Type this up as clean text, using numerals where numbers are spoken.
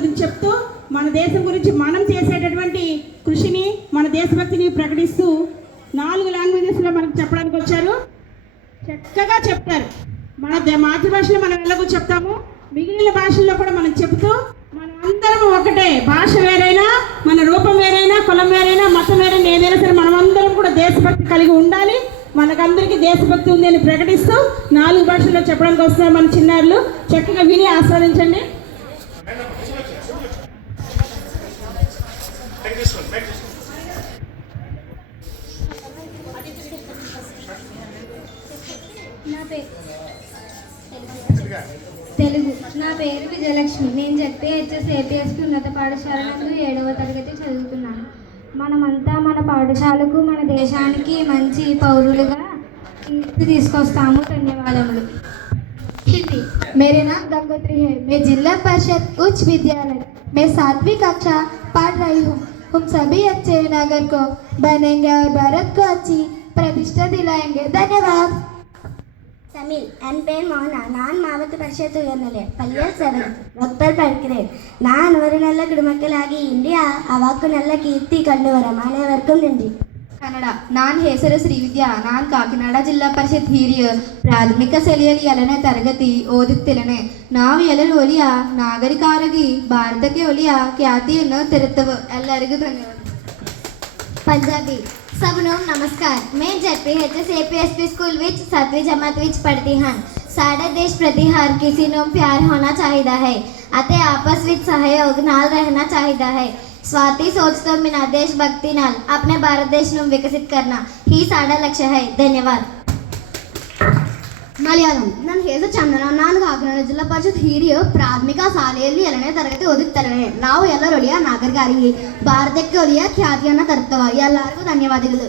గురించి చెప్తూ మన దేశం గురించి మనం చేసేటటువంటి కృషిని, మన దేశభక్తిని ప్రకటిస్తూ 4 లాంగ్వేజెస్లో మనకు చెప్పడానికి వచ్చారు. చక్కగా చెప్తారు. మన మాతృభాషలో మనం ఎలాగో చెప్తాము, మిగిలిన భాషల్లో కూడా మనం చెబుతూ మనం అందరం ఒకటే. భాష వేరైనా, మన రూపం వేరైనా, కులం వేరైనా, మతం వేరైనా, ఏదైనా సరే మనమందరం కూడా దేశభక్తి కలిగి ఉండాలి. మనకందరికీ దేశభక్తి ఉంది అని ప్రకటిస్తూ 4 భాషల్లో చెప్పడానికి వస్తున్నారు మన చిన్నారులు. చక్కగా విని ఆస్వాదించండి. తెలుగు. నా పేరు విజయలక్ష్మి. నేను జెడ్పీహెచ్ఎస్ ఏపీఎస్పీ ఉన్నత పాఠశాల నందు 7వ తరగతి చదువుతున్నాను. మనమంతా మన పాఠశాలకు, మన దేశానికి మంచి పౌరులుగా కీర్తి తీసుకొస్తాము. ధన్యవాదములు. हिंदी। मेरे नाम गंगोत्री है। मैं जिला परिषद उच्च विद्यालय में 7वीं कक्षा पढ़ रही हूँ। हम सभी अच्छे नागरिक को बनेंगे और भारत को अच्छी प्रतिष्ठा दिलाएंगे। धन्यवाद। तमिल। என் பேர் மோகனா. நான் மாவட்ட பரிஷத் உயர்நிலையம் பள்ளியில் 7th வகுப்பில் படிக்கிறேன். நான் ஒரு நல்ல குடிமக்களாகி இந்தியா அவாக்கு நல்ல கீர்த்தி கொண்டு வரும். அனைவருக்கும் நன்றி. ಕನ್ನಡ. ನಾನು ಹೆಸರು ಶ್ರೀವಿದ್ಯಾ. ನಾನು ಕಾಕಿನಾಡ ಜಿಲ್ಲಾ ಪರಿಷತ್ ಹಿರಿಯ ಪ್ರಾಥಮಿಕ ಶಾಲೆಯಲ್ಲಿ 7ನೇ ತರಗತಿ ಓದುತ್ತಿದ್ದೇನೆ. ನಾವು ಎಲ್ಲರೂ ಒಲಿಯ ನಾಗರಿಕರಾಗಿ ಭಾರತಕ್ಕೆ ಒಲಿಯ ಖ್ಯಾತಿಯನ್ನು ತರುತ್ತೇವೆ. ಎಲ್ಲರಿಗೂ ಧನ್ಯವಾದ. पंजाबी। सबनों नमस्कार। मैं जेडपीएचएस एपीएसपी स्कूल विच 7वीं जमात विच पढ़ती हाँ। साढ़े देश प्रति हर किसी ਨੂੰ प्यार होना चाहिए है ਅਤੇ आपस ਵਿੱਚ सहयोग ਨਾਲ रहना चाहिए है। स्वार्थी सोच तो बिना देशभक्ति नाल अपने भारत देश ਨੂੰ विकसित करना ही साडा लक्ष्य है। धन्यवाद। ಮಲಯಾಳಂ. ನನ್ನ ಹೆಸರು ಚಂದನ. ನಾನು ಕಾಕಿನಾಡ ಜಿಲ್ಲಾ ಪರಿಷತ್ ಹಿರಿಯ ಪ್ರಾಥಮಿಕ ಶಾಲೆಯಲ್ಲಿ 7ನೇ ತರಗತಿ ಓದುತ್ತೇನೆ. ನಾವು ಎಲ್ಲರೂ ಒಲಿಯ ನಾಗರಿಕರಿಗೆ ಭಾರತಕ್ಕೆ ಒಲಿಯ ಖ್ಯಾತಿಯನ್ನು ತರುತ್ತೇವೆ. ಎಲ್ಲರಿಗೂ ಧನ್ಯವಾದಗಳು.